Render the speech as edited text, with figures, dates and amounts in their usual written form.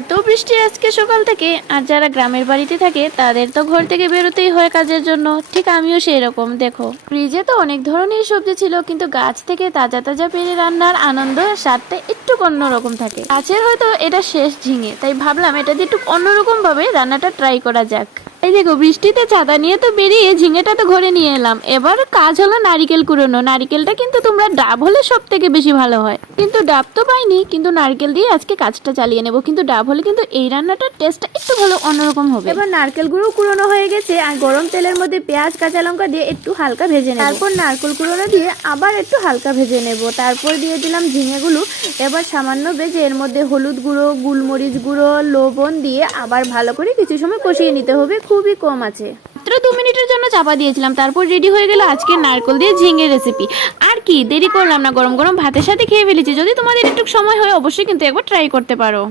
এত বৃষ্টি আজকে সকাল থেকে। আর যারা গ্রামের বাড়িতে থাকে তাদের তো ঘর থেকে বেরোতেই হয় কাজের জন্য, ঠিক আমিও সেই রকম। দেখো ফ্রিজে তো অনেক ধরনের সবজি ছিল, কিন্তু গাছ থেকে তাজা তাজা পেরে রান্নার আনন্দ স্বাদটা একটু অন্যরকম থাকে। গাছের হয়তো এটা শেষ ঝিঙে, তাই ভাবলাম এটা দিয়ে একটু অন্যরকম ভাবে রান্নাটা ট্রাই করা যাক। এই দেখো বৃষ্টিতে ছাতা নিয়ে তো বেরিয়ে ঝিঙেটা তো ঘরে নিয়ে এলাম। এবার কাজ হলো নারিকেল কুড়োনো। নারিকেলটা কিন্তু তোমরা ডাব হলে সব থেকে বেশি ভালো হয়, কিন্তু ডাব তো পাইনি, কিন্তু নারকেল দিয়ে আজকে কাজটা চালিয়ে নেব। কিন্তু ডাব হলে কিন্তু এই রান্নাটার টেস্টটা একটু ভালো অন্যরকম হবে। এবার নারকেল গুঁড়ো কুড়োনো হয়ে গেছে, আর গরম তেলের মধ্যে পেঁয়াজ কাঁচা লঙ্কা দিয়ে একটু হালকা ভেজে নেব। তারপর নারকেল কুড়োনো দিয়ে আবার একটু হালকা ভেজে নেব। তারপর দিয়ে দিলাম ঝিঙেগুলো। এবার সামান্য ভেজে এর মধ্যে হলুদ গুঁড়ো, গোলমরিচ গুঁড়ো, লবণ দিয়ে আবার ভালো করে কিছু সময় কষিয়ে নিতে হবে, খুবই কম আছে। মাত্র 2 মিনিটের জন্য চাপা দিয়েছিলাম, তারপর রেডি হয়ে গেল আজকে নারকেল দিয়ে ঝিঙে রেসিপি। আর কি দেরি করলাম না, গরম গরম ভাতের সাথে খেয়ে ফেলেছি। যদি তোমাদের একটু সময় হয় অবশ্যই কিন্তু একবার ট্রাই করতে পারো।